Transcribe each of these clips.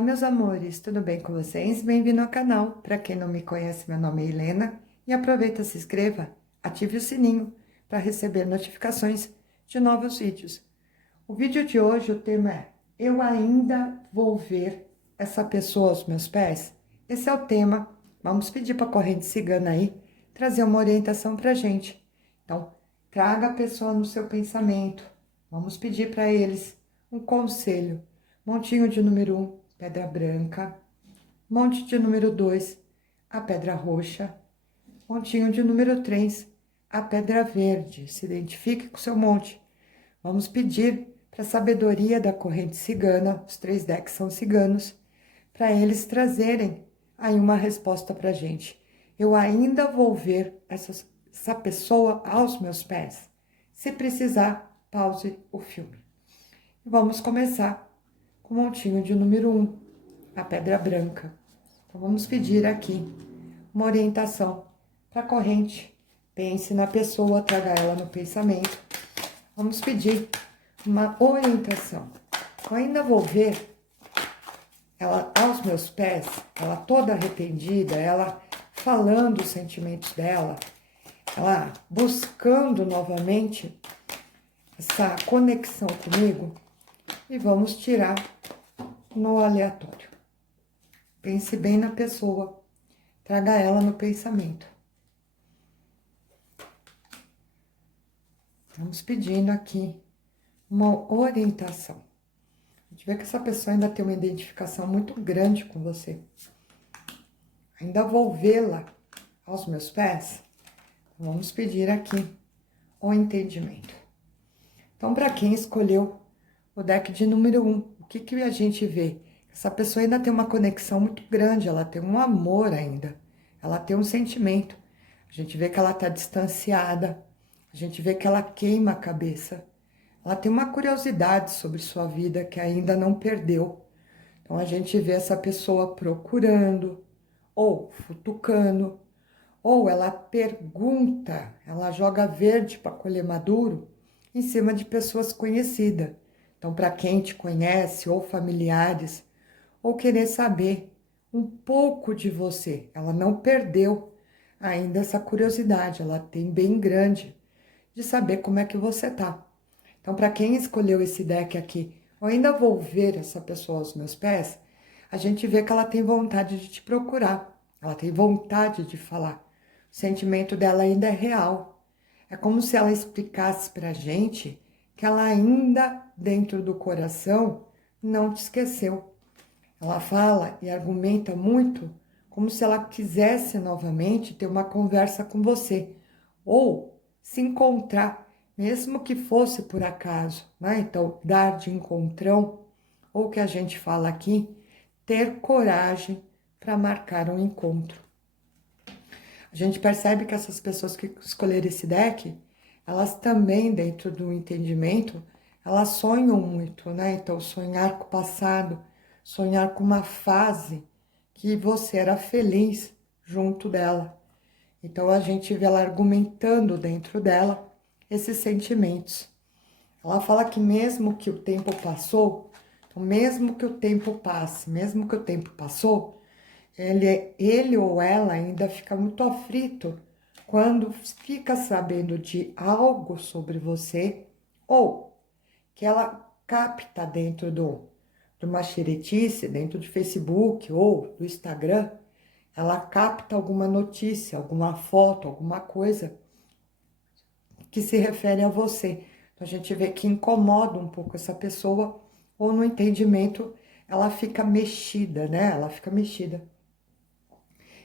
Olá, meus amores, tudo bem com vocês? Bem-vindo ao canal. Para quem não me conhece, meu nome é Helena e aproveita, se inscreva, ative o sininho para receber notificações de novos vídeos. O vídeo de hoje, o tema é: eu ainda vou ver essa pessoa aos meus pés? Esse é o tema. Vamos pedir para a corrente cigana aí trazer uma orientação para a gente. Então, traga a pessoa no seu pensamento. Vamos pedir para eles um conselho. Montinho de número 1, pedra branca. Monte de número 2, a pedra roxa. Montinho de número 3, a pedra verde. Se identifique com o seu monte. Vamos pedir para a sabedoria da corrente cigana, os 3 decks são ciganos, para eles trazerem aí uma resposta para a gente. Eu ainda vou ver essa pessoa aos meus pés. Se precisar, pause o filme. Vamos começar com o montinho de número 1, a pedra branca. Então, vamos pedir aqui uma orientação para a corrente. Pense na pessoa, traga ela no pensamento. Vamos pedir uma orientação. Eu ainda vou ver ela aos meus pés, ela toda arrependida, ela falando os sentimentos dela, ela buscando novamente essa conexão comigo. E vamos tirar no aleatório. Pense bem na pessoa, traga ela no pensamento. Vamos pedindo aqui uma orientação. A gente vê que essa pessoa ainda tem uma identificação muito grande com você. Ainda vou vê-la aos meus pés. Vamos pedir aqui o entendimento. Então, para quem escolheu o deck de número 1, o que a gente vê? Essa pessoa ainda tem uma conexão muito grande, ela tem um amor ainda, ela tem um sentimento. A gente vê que ela está distanciada, a gente vê que ela queima a cabeça, ela tem uma curiosidade sobre sua vida que ainda não perdeu. Então a gente vê essa pessoa procurando, ou futucando, ou ela pergunta, ela joga verde para colher maduro em cima de pessoas conhecidas. Então, para quem te conhece, ou familiares, ou querer saber um pouco de você. Ela não perdeu ainda essa curiosidade, ela tem bem grande de saber como é que você tá. Então, para quem escolheu esse deck aqui, eu ainda vou ver essa pessoa aos meus pés, a gente vê que ela tem vontade de te procurar, ela tem vontade de falar. O sentimento dela ainda é real. É como se ela explicasse pra gente que ela ainda, dentro do coração, não te esqueceu. Ela fala e argumenta muito como se ela quisesse novamente ter uma conversa com você, ou se encontrar, mesmo que fosse por acaso, né? Então, dar de encontrão, ou o que a gente fala aqui, ter coragem para marcar um encontro. A gente percebe que essas pessoas que escolheram esse deck, elas também, dentro do entendimento, elas sonham muito, né? Então, sonhar com o passado, sonhar com uma fase que você era feliz junto dela. Então, a gente vê ela argumentando dentro dela esses sentimentos. Ela fala que mesmo que o tempo passou, então mesmo que o tempo passe, mesmo que o tempo passou, ele ou ela ainda fica muito aflito quando fica sabendo de algo sobre você, ou que ela capta dentro de uma xeretice, dentro do Facebook ou do Instagram, ela capta alguma notícia, alguma foto, alguma coisa que se refere a você. Então, a gente vê que incomoda um pouco essa pessoa, ou no entendimento ela fica mexida, né? Ela fica mexida.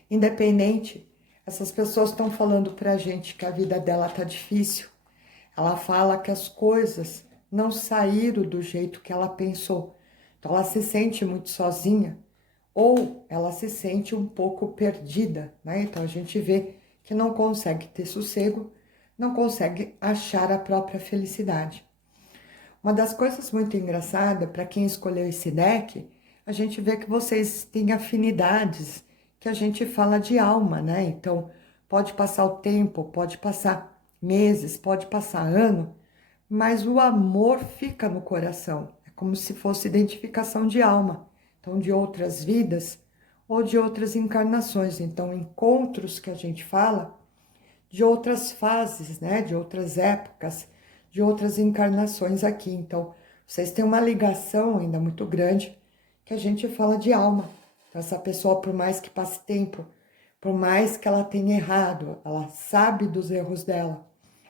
Independente, essas pessoas estão falando pra gente que a vida dela tá difícil. Ela fala que as coisas não saíram do jeito que ela pensou. Então ela se sente muito sozinha, ou ela se sente um pouco perdida, né? Então a gente vê que não consegue ter sossego, não consegue achar a própria felicidade. Uma das coisas muito engraçadas para quem escolheu esse deck, a gente vê que vocês têm afinidades, que a gente fala de alma, né? Então, pode passar o tempo, pode passar meses, pode passar ano, mas o amor fica no coração. É como se fosse identificação de alma. então de outras vidas ou de outras encarnações. Então, encontros que a gente fala de outras fases, né? De outras épocas, de outras encarnações aqui. Então, vocês têm uma ligação ainda muito grande que a gente fala de alma. Então, essa pessoa, por mais que passe tempo, por mais que ela tenha errado, ela sabe dos erros dela.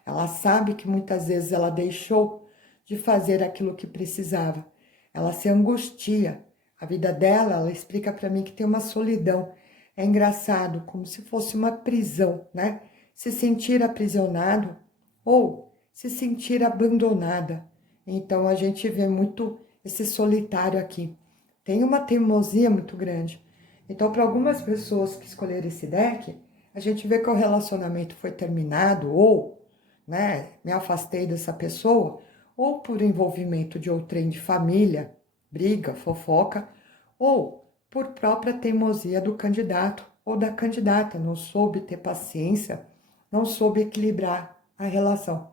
Ela sabe que muitas vezes ela deixou de fazer aquilo que precisava. Ela se angustia. A vida dela, ela explica para mim que tem uma solidão. É engraçado, como se fosse uma prisão, né? Se sentir aprisionado ou se sentir abandonada. Então a gente vê muito esse solitário aqui. Tem uma teimosia muito grande. Então, para algumas pessoas que escolheram esse deck, a gente vê que o relacionamento foi terminado ou, né, me afastei dessa pessoa, ou por envolvimento de outrem de família, briga, fofoca, ou por própria teimosia do candidato ou da candidata, não soube ter paciência, não soube equilibrar a relação.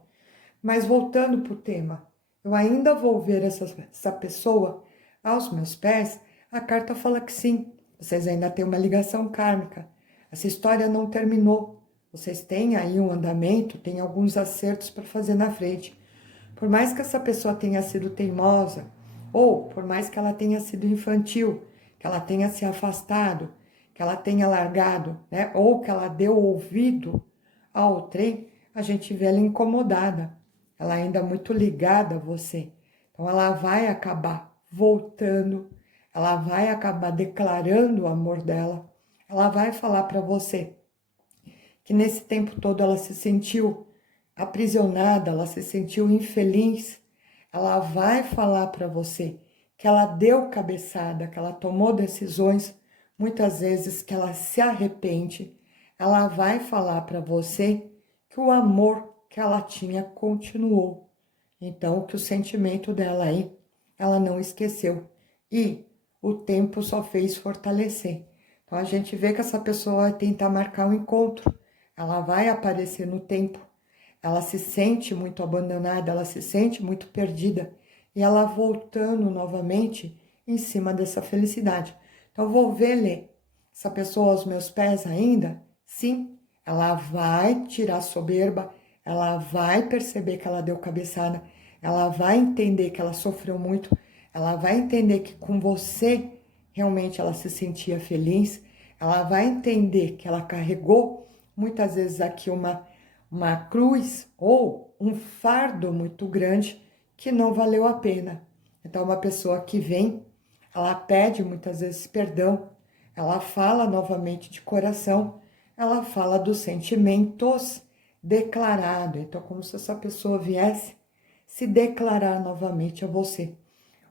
Mas voltando para o tema, eu ainda vou ver essa pessoa aos meus pés. A carta fala que sim, vocês ainda têm uma ligação kármica. Essa história não terminou. Vocês têm aí um andamento, tem alguns acertos para fazer na frente. Por mais que essa pessoa tenha sido teimosa, ou por mais que ela tenha sido infantil, que ela tenha se afastado, que ela tenha largado, né? Ou que ela deu ouvido ao trem, a gente vê ela incomodada. Ela ainda é muito ligada a você. Então, ela vai acabar voltando, ela vai acabar declarando o amor dela, ela vai falar para você que nesse tempo todo ela se sentiu aprisionada, ela se sentiu infeliz. Ela vai falar para você que ela deu cabeçada, que ela tomou decisões, muitas vezes que ela se arrepende. Ela vai falar para você que o amor que ela tinha continuou. Então, que o sentimento dela aí, ela não esqueceu. E o tempo só fez fortalecer. Então, a gente vê que essa pessoa vai tentar marcar um encontro. Ela vai aparecer no tempo. Ela se sente muito abandonada, ela se sente muito perdida. E ela voltando novamente em cima dessa felicidade. Então, eu vou ver, Lê, essa pessoa aos meus pés ainda? Sim, ela vai tirar soberba, ela vai perceber que ela deu cabeçada, ela vai entender que ela sofreu muito, ela vai entender que com você realmente ela se sentia feliz, ela vai entender que ela carregou muitas vezes aqui uma cruz ou um fardo muito grande que não valeu a pena. Então, uma pessoa que vem, ela pede muitas vezes perdão, ela fala novamente de coração, ela fala dos sentimentos declarado. Então, como se essa pessoa viesse se declarar novamente a você.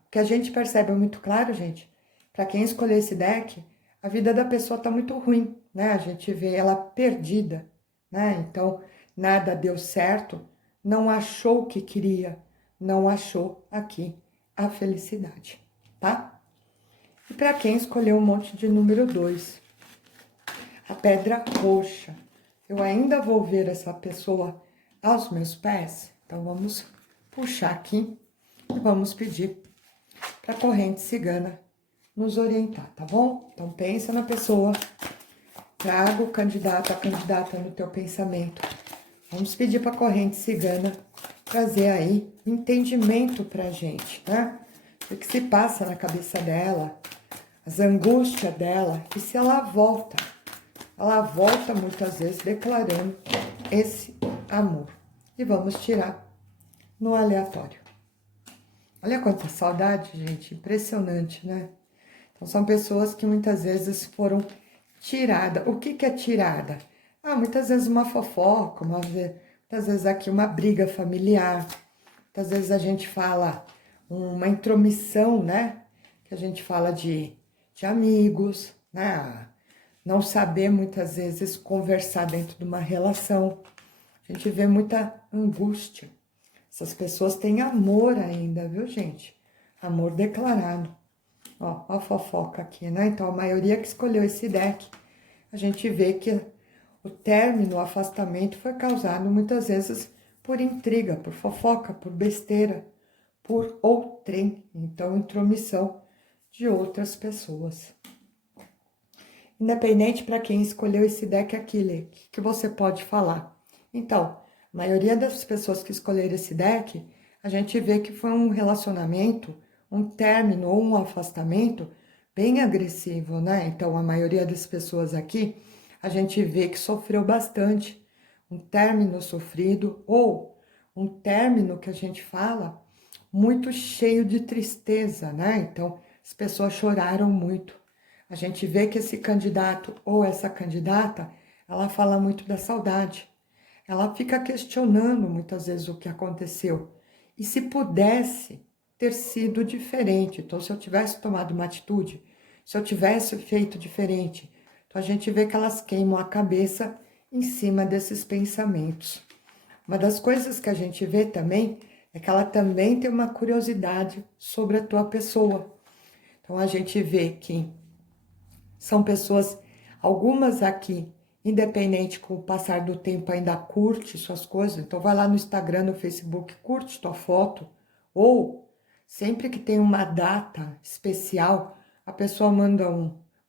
O que a gente percebe é muito claro, gente, para quem escolher esse deck, a vida da pessoa está muito ruim, né? A gente vê ela perdida, né? Então, nada deu certo, não achou o que queria, não achou aqui a felicidade, tá? E para quem escolheu um monte de número 2, a pedra roxa. Eu ainda vou ver essa pessoa aos meus pés, então vamos puxar aqui e vamos pedir para a corrente cigana nos orientar, tá bom? Então pensa na pessoa, traga o candidato, a candidata no teu pensamento. Vamos pedir para a corrente cigana trazer aí entendimento pra gente, né? O que se passa na cabeça dela, as angústias dela, e se ela volta muitas vezes declarando esse amor. E vamos tirar no aleatório. Olha quanta saudade, gente, impressionante, né? Então, são pessoas que muitas vezes foram tiradas. O que é tirada? Ah, muitas vezes uma fofoca, muitas vezes aqui uma briga familiar, muitas vezes a gente fala uma intromissão, né? Que a gente fala de amigos, né? Não saber muitas vezes conversar dentro de uma relação. A gente vê muita angústia. Essas pessoas têm amor ainda, viu, gente? Amor declarado. Ó, a fofoca aqui, né? Então, a maioria que escolheu esse deck, a gente vê que o término, o afastamento foi causado muitas vezes por intriga, por fofoca, por besteira, por outrem. Então, intromissão de outras pessoas. Independente para quem escolheu esse deck aqui, Lê, o que você pode falar? Então, a maioria das pessoas que escolheram esse deck, a gente vê que foi um relacionamento, um término ou um afastamento bem agressivo, né? Então, a maioria das pessoas aqui, a gente vê que sofreu bastante. Um término sofrido ou um término que a gente fala muito cheio de tristeza, né? Então, as pessoas choraram muito. A gente vê que esse candidato ou essa candidata, ela fala muito da saudade. Ela fica questionando muitas vezes o que aconteceu. E se pudesse ter sido diferente, então se eu tivesse tomado uma atitude, se eu tivesse feito diferente, então a gente vê que elas queimam a cabeça em cima desses pensamentos. Uma das coisas que a gente vê também é que ela também tem uma curiosidade sobre a tua pessoa. Então a gente vê que são pessoas, algumas aqui, independente com o passar do tempo, ainda curte suas coisas. Então vai lá no Instagram, no Facebook, curte tua foto. Ou sempre que tem uma data especial, a pessoa manda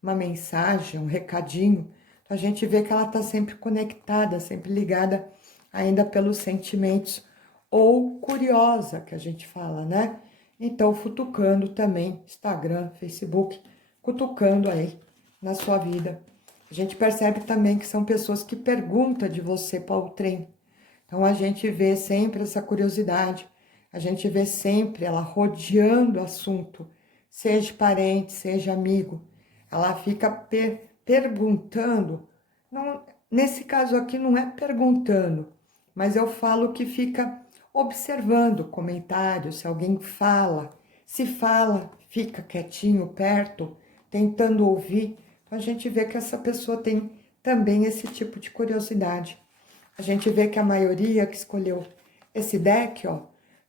uma mensagem, um recadinho. Então a gente vê que ela está sempre conectada, sempre ligada ainda pelos sentimentos. Ou curiosa, que a gente fala, né? Então, futucando também, Instagram, Facebook, cutucando aí na sua vida. A gente percebe também que são pessoas que perguntam de você para o trem. Então a gente vê sempre essa curiosidade, a gente vê sempre ela rodeando o assunto, seja parente, seja amigo. Ela fica perguntando. Não, nesse caso aqui não é perguntando, mas eu falo que fica observando comentários, se alguém fala. Se fala, fica quietinho perto, tentando ouvir. Então, a gente vê que essa pessoa tem também esse tipo de curiosidade. A gente vê que a maioria que escolheu esse deck, ó,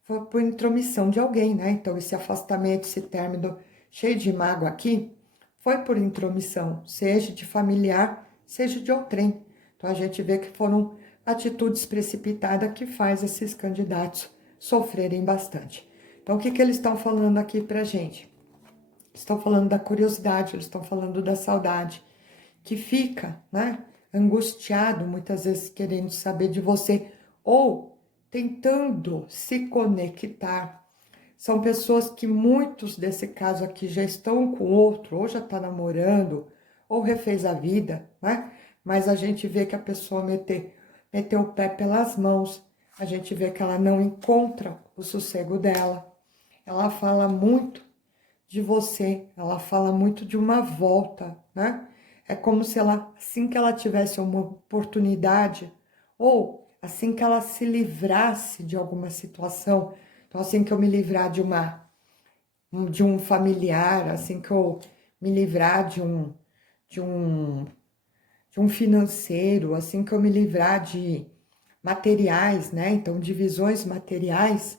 foi por intromissão de alguém, né? Então, esse afastamento, esse término cheio de mágoa aqui, foi por intromissão, seja de familiar, seja de outrem. Então, a gente vê que foram atitudes precipitadas que faz esses candidatos sofrerem bastante. Então, o que eles estão falando aqui pra gente? Estão falando da curiosidade, eles estão falando da saudade, que fica, né, angustiado, muitas vezes querendo saber de você, ou tentando se conectar. São pessoas que muitos desse caso aqui já estão com outro, ou já está namorando, ou refez a vida, né? Mas a gente vê que a pessoa meteu o pé pelas mãos, a gente vê que ela não encontra o sossego dela. Ela fala muito de você, ela fala muito de uma volta, né? É como se ela, assim que ela tivesse uma oportunidade, ou assim que ela se livrasse de alguma situação, então assim que eu me livrar de um familiar, assim que eu me livrar de um, de um financeiro, assim que eu me livrar de materiais, né? Então, divisões materiais,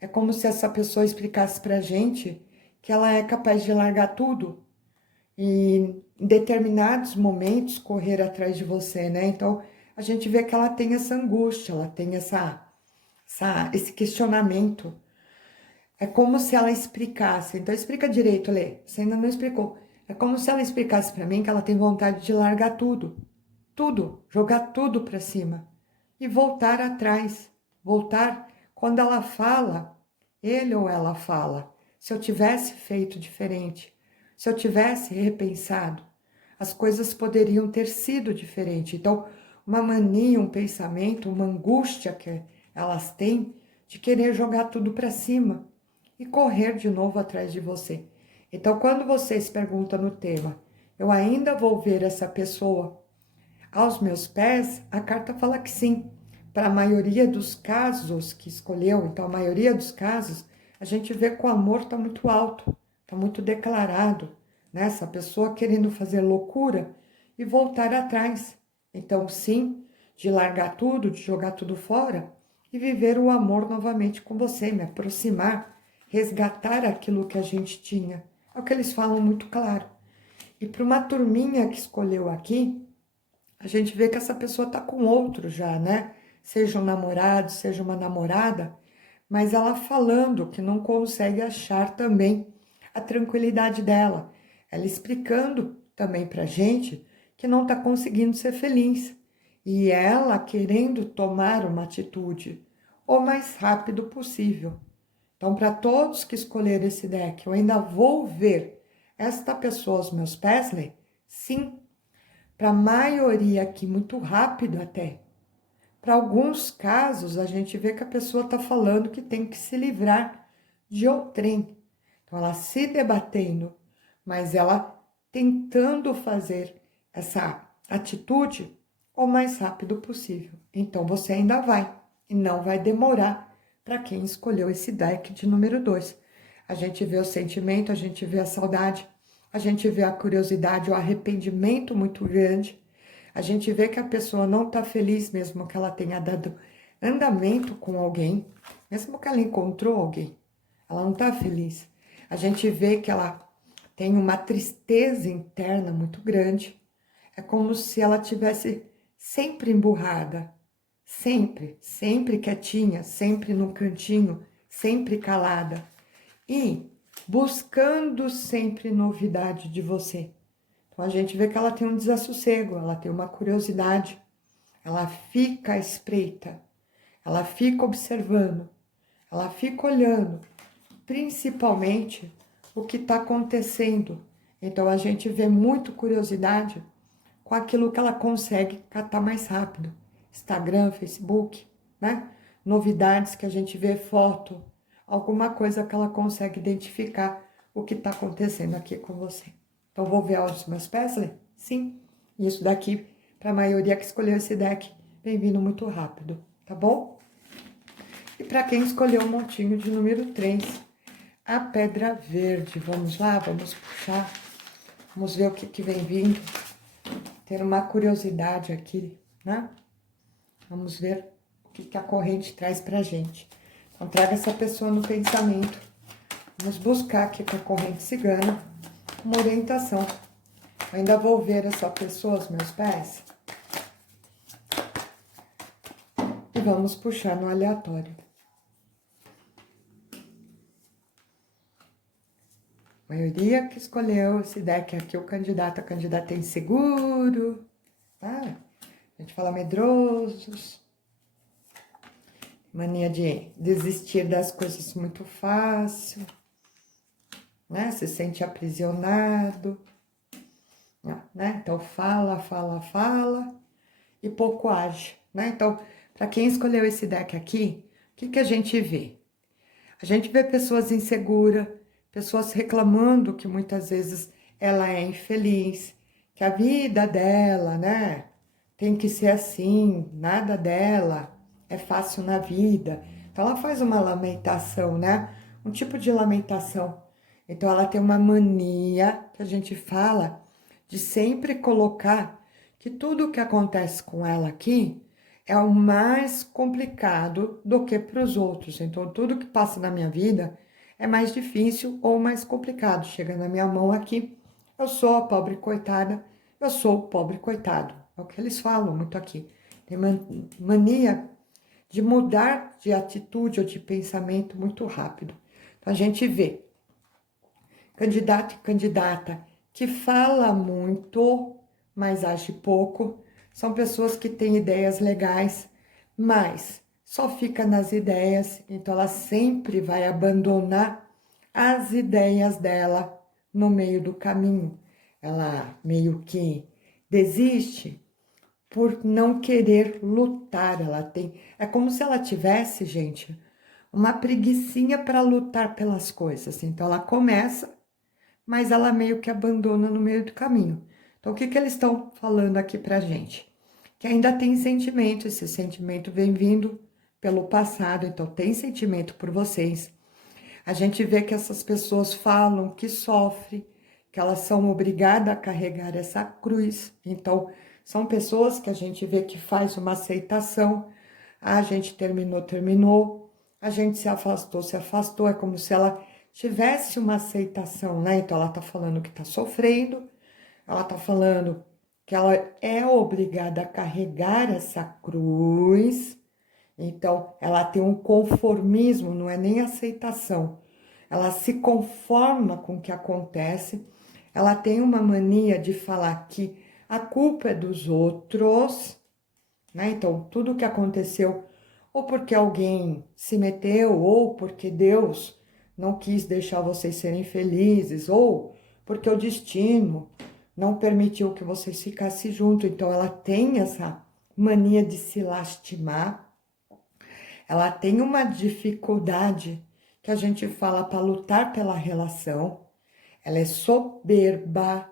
é como se essa pessoa explicasse pra gente que ela é capaz de largar tudo e em determinados momentos correr atrás de você, né? Então, a gente vê que ela tem essa angústia, ela tem esse questionamento. É como se ela explicasse. Então, explica direito, Lê. Você ainda não explicou. É como se ela explicasse para mim que ela tem vontade de largar tudo. Tudo. Jogar tudo para cima. E voltar atrás. Voltar quando ela fala, ele ou ela fala. Se eu tivesse feito diferente, se eu tivesse repensado, as coisas poderiam ter sido diferentes. Então, uma mania, um pensamento, uma angústia que elas têm de querer jogar tudo para cima e correr de novo atrás de você. Então, quando você se pergunta no tema, eu ainda vou ver essa pessoa aos meus pés, a carta fala que sim. Para a maioria dos casos que escolheu, então a maioria dos casos, a gente vê que o amor está muito alto, está muito declarado, né? Essa pessoa querendo fazer loucura e voltar atrás. Então, sim, de largar tudo, de jogar tudo fora e viver o amor novamente com você, me aproximar, resgatar aquilo que a gente tinha. É o que eles falam muito claro. E para uma turminha que escolheu aqui, a gente vê que essa pessoa tá com outro já, né? Seja um namorado, seja uma namorada, mas ela falando que não consegue achar também a tranquilidade dela. Ela explicando também pra gente que não está conseguindo ser feliz. E ela querendo tomar uma atitude o mais rápido possível. Então, para todos que escolheram esse deck, eu ainda vou ver esta pessoa aos meus pés, Lê? Sim. Para a maioria aqui, muito rápido até. Para alguns casos, a gente vê que a pessoa está falando que tem que se livrar de outrem. Então, ela se debatendo, mas ela tentando fazer essa atitude o mais rápido possível. Então, você ainda vai, e não vai demorar para quem escolheu esse deck de número 2. A gente vê o sentimento, a gente vê a saudade, a gente vê a curiosidade, o arrependimento muito grande. A gente vê que a pessoa não está feliz, mesmo que ela tenha dado andamento com alguém, mesmo que ela encontrou alguém, ela não está feliz. A gente vê que ela tem uma tristeza interna muito grande. É como se ela tivesse sempre emburrada, sempre quietinha, sempre no cantinho, sempre calada e buscando sempre novidade de você. Então a gente vê que ela tem um desassossego, ela tem uma curiosidade, ela fica à espreita, ela fica observando, ela fica olhando, principalmente o que está acontecendo. Então a gente vê muito curiosidade com aquilo que ela consegue catar mais rápido. Instagram, Facebook, né? Novidades que a gente vê, foto, alguma coisa que ela consegue identificar o que está acontecendo aqui com você. Então, vou ver os meus pés, Lê? Sim. Isso daqui, para a maioria que escolheu esse deck, vem vindo muito rápido, tá bom? E para quem escolheu o montinho de número 3, a pedra verde. Vamos lá, vamos puxar. Vamos ver o que vem vindo. Ter uma curiosidade aqui, né? Vamos ver o que a corrente traz pra gente. Então, traga essa pessoa no pensamento. Vamos buscar aqui com a corrente cigana uma orientação. Eu ainda vou ver essa pessoa aos meus pés. E vamos puxar no aleatório. A maioria que escolheu esse deck aqui, o candidato, a candidata é inseguro, tá? A gente fala medrosos. Mania de desistir das coisas muito fácil, né? Se sente aprisionado, né? Então, fala e pouco age, né? Então, para quem escolheu esse deck aqui, o que a gente vê? A gente vê pessoas inseguras, pessoas reclamando que muitas vezes ela é infeliz, que a vida dela, né, tem que ser assim, nada dela é fácil na vida. Então ela faz uma lamentação, né? Um tipo de lamentação. Então ela tem uma mania que a gente fala de sempre colocar que tudo o que acontece com ela aqui é o mais complicado do que para os outros. Então, tudo que passa na minha vida é mais difícil ou mais complicado. Chega na minha mão aqui, eu sou a pobre coitada, eu sou o pobre coitado. É o que eles falam muito aqui. Tem mania de mudar de atitude ou de pensamento muito rápido. Então, a gente vê candidato e candidata que fala muito, mas age pouco. São pessoas que têm ideias legais, mas só fica nas ideias, então ela sempre vai abandonar as ideias dela no meio do caminho. Ela meio que desiste por não querer lutar. Ela tem, é como se ela tivesse, gente, uma preguicinha para lutar pelas coisas. Então ela começa, mas ela meio que abandona no meio do caminho. Então, o que eles estão falando aqui pra gente? Que ainda tem sentimento, esse sentimento vem vindo pelo passado, então tem sentimento por vocês. A gente vê que essas pessoas falam que sofrem, que elas são obrigadas a carregar essa cruz. Então, são pessoas que a gente vê que faz uma aceitação. A gente terminou. A gente se afastou. É como se ela tivesse uma aceitação, né? Então, ela tá falando que tá sofrendo, ela tá falando que ela é obrigada a carregar essa cruz. Então, ela tem um conformismo, não é nem aceitação. ela se conforma com o que acontece, ela tem uma mania de falar que a culpa é dos outros, né? Então, tudo que aconteceu, ou porque alguém se meteu, ou porque Deus não quis deixar vocês serem felizes, ou porque o destino não permitiu que vocês ficassem juntos. Então, ela tem essa mania de se lastimar, ela tem uma dificuldade que a gente fala para lutar pela relação, ela é soberba,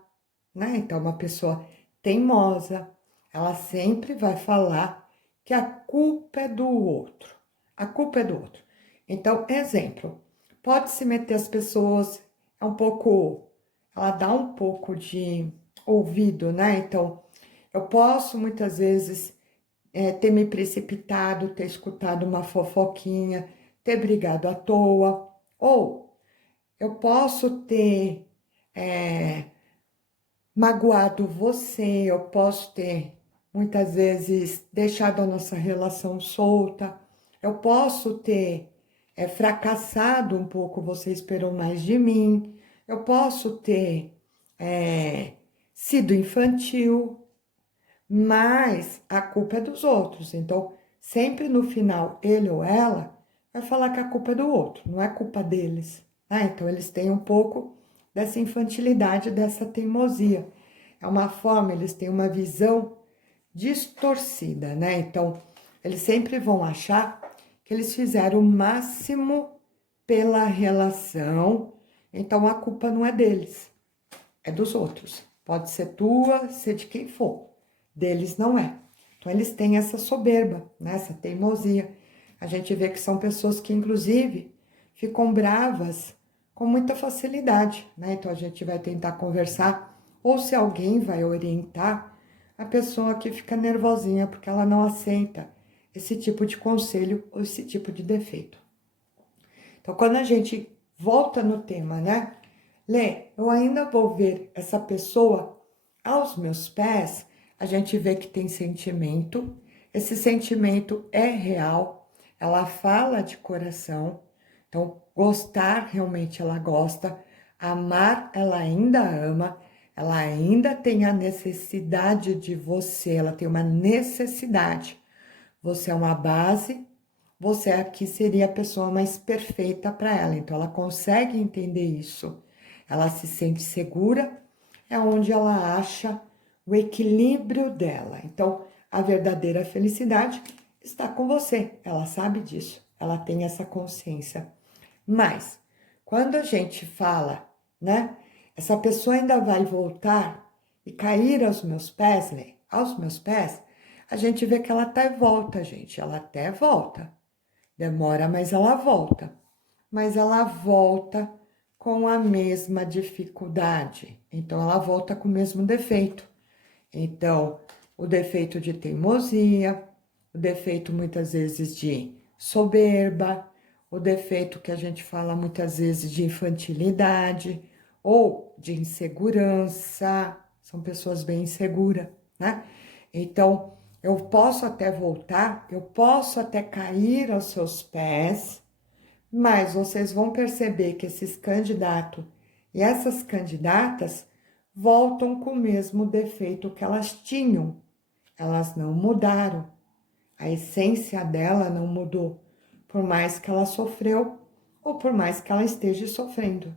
né? Então, uma pessoa teimosa, ela sempre vai falar que a culpa é do outro. A culpa é do outro. Então, exemplo, pode se meter as pessoas, é um pouco, ela dá um pouco de ouvido, né? Então, eu posso muitas vezes ter me precipitado, ter escutado uma fofoquinha, ter brigado à toa, ou eu posso ter magoado você, eu posso ter muitas vezes deixado a nossa relação solta, eu posso ter fracassado um pouco, você esperou mais de mim, eu posso ter sido infantil, mas a culpa é dos outros. Então, sempre no final, ele ou ela vai falar que a culpa é do outro, não é culpa deles. Né? Então, eles têm um pouco dessa infantilidade, dessa teimosia. É uma forma, eles têm uma visão distorcida, né? Então, eles sempre vão achar que eles fizeram o máximo pela relação, então a culpa não é deles, é dos outros. Pode ser tua, ser de quem for, deles não é. Então, eles têm essa soberba, né? Essa teimosia. A gente vê que são pessoas que, inclusive, ficam bravas com muita facilidade, né? Então, a gente vai tentar conversar, ou se alguém vai orientar, a pessoa que fica nervosinha porque ela não aceita esse tipo de conselho ou esse tipo de defeito. Então, quando a gente volta no tema, né? Lê, eu ainda vou ver essa pessoa aos meus pés, a gente vê que tem sentimento, esse sentimento é real, ela fala de coração, então gostar realmente ela gosta, amar ela ainda ama, ela ainda tem a necessidade de você, ela tem uma necessidade. Você é uma base, você aqui seria a pessoa mais perfeita para ela, então ela consegue entender isso. Ela se sente segura, é onde ela acha o equilíbrio dela. Então, a verdadeira felicidade está com você, ela sabe disso, ela tem essa consciência. Mas, quando a gente fala, né, essa pessoa ainda vai voltar e cair aos meus pés, né, aos meus pés, a gente vê que ela até volta, gente, ela até volta. Demora, mas ela volta. Mas ela volta com a mesma dificuldade. Então, ela volta com o mesmo defeito. Então, o defeito de teimosia, o defeito muitas vezes de soberba, o defeito que a gente fala muitas vezes de infantilidade ou de insegurança. São pessoas bem inseguras, né? Então, eu posso até voltar, eu posso até cair aos seus pés, mas vocês vão perceber que esses candidatos e essas candidatas voltam com o mesmo defeito que elas tinham. Elas não mudaram. A essência dela não mudou, por mais que ela sofreu ou por mais que ela esteja sofrendo.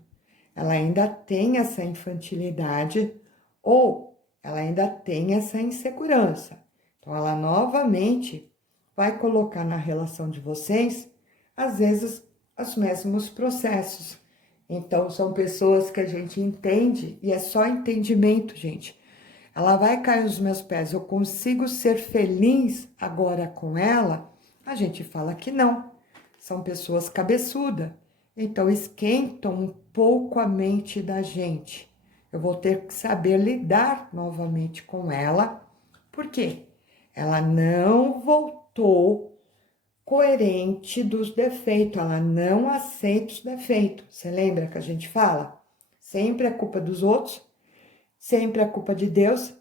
Ela ainda tem essa infantilidade ou ela ainda tem essa insegurança. Então, ela novamente vai colocar na relação de vocês, às vezes, os mesmos processos. Então, são pessoas que a gente entende e é só entendimento, gente. Ela vai cair nos meus pés, eu consigo ser feliz agora com ela? A gente fala que não. São pessoas cabeçudas. Então, esquentam um pouco a mente da gente. Eu vou ter que saber lidar novamente com ela. Por quê? Ela não voltou coerente dos defeitos, ela não aceita os defeitos. Você lembra que a gente fala? Sempre é culpa dos outros, sempre é culpa de Deus,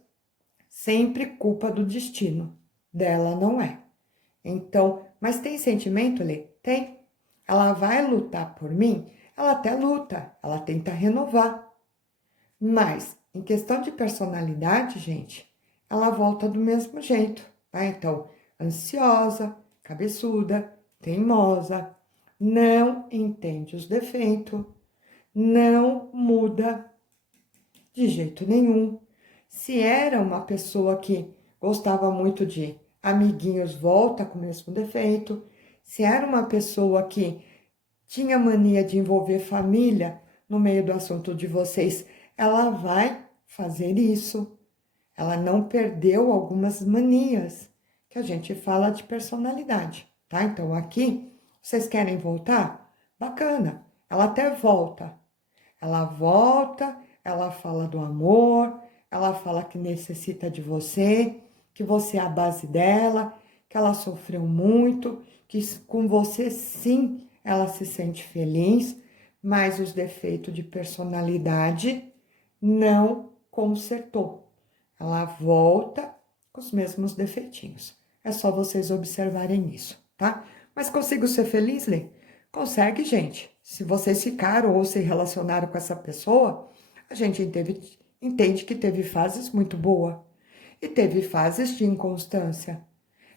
sempre culpa do destino. Dela não é. Então, mas tem sentimento, Lê? Tem. Ela vai lutar por mim, ela até luta, ela tenta renovar. Mas, em questão de personalidade, gente, ela volta do mesmo jeito, tá? Então, ansiosa, cabeçuda, teimosa, não entende os defeitos, não muda de jeito nenhum. Se era uma pessoa que gostava muito de amiguinhos, volta com o mesmo defeito. Se era uma pessoa que tinha mania de envolver família no meio do assunto de vocês, ela vai fazer isso. Ela não perdeu algumas manias que a gente fala de personalidade, tá? Então aqui, vocês querem voltar? Bacana. Ela até volta. Ela volta, ela fala do amor, ela fala que necessita de você, que você é a base dela, que ela sofreu muito, que com você sim ela se sente feliz, mas os defeitos de personalidade não consertou. Ela volta com os mesmos defeitinhos. É só vocês observarem isso, tá? Mas consigo ser feliz, Lê? Consegue, gente. Se vocês ficaram ou se relacionaram com essa pessoa, a gente entende que teve fases muito boas e teve fases de inconstância.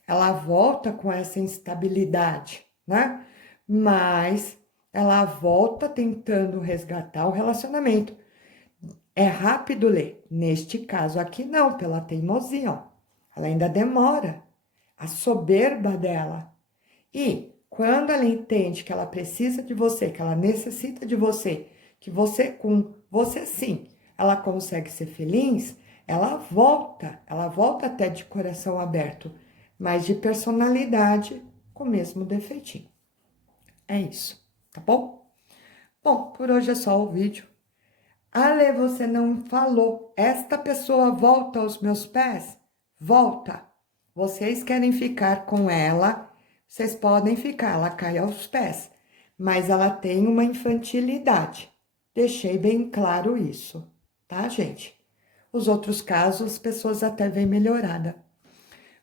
Ela volta com essa instabilidade, né? Mas ela volta tentando resgatar o relacionamento. É rápido, Lê. Neste caso aqui, não, pela teimosia, ó. Ela ainda demora. A soberba dela. E quando ela entende que ela precisa de você, que ela necessita de você, que você, com você sim, ela consegue ser feliz, ela volta até de coração aberto, mas de personalidade com o mesmo defeitinho. É isso, tá bom? Bom, por hoje é só o vídeo. Ale, você não falou. Esta pessoa volta aos meus pés? Volta. Vocês querem ficar com ela, vocês podem ficar, ela cai aos pés. Mas ela tem uma infantilidade. Deixei bem claro isso, tá, gente? Os outros casos, as pessoas até vêm melhorada.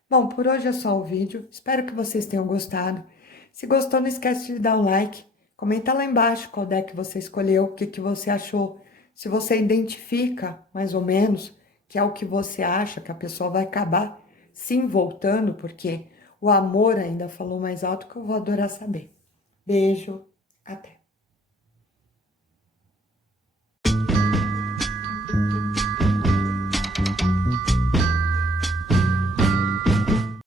Bom, por hoje é só o vídeo. Espero que vocês tenham gostado. Se gostou, não esquece de dar um like. Comenta lá embaixo qual deck você escolheu, o que você achou. Se você identifica, mais ou menos, que é o que você acha, que a pessoa vai acabar sim voltando, porque o amor ainda falou mais alto, que eu vou adorar saber. Beijo, até!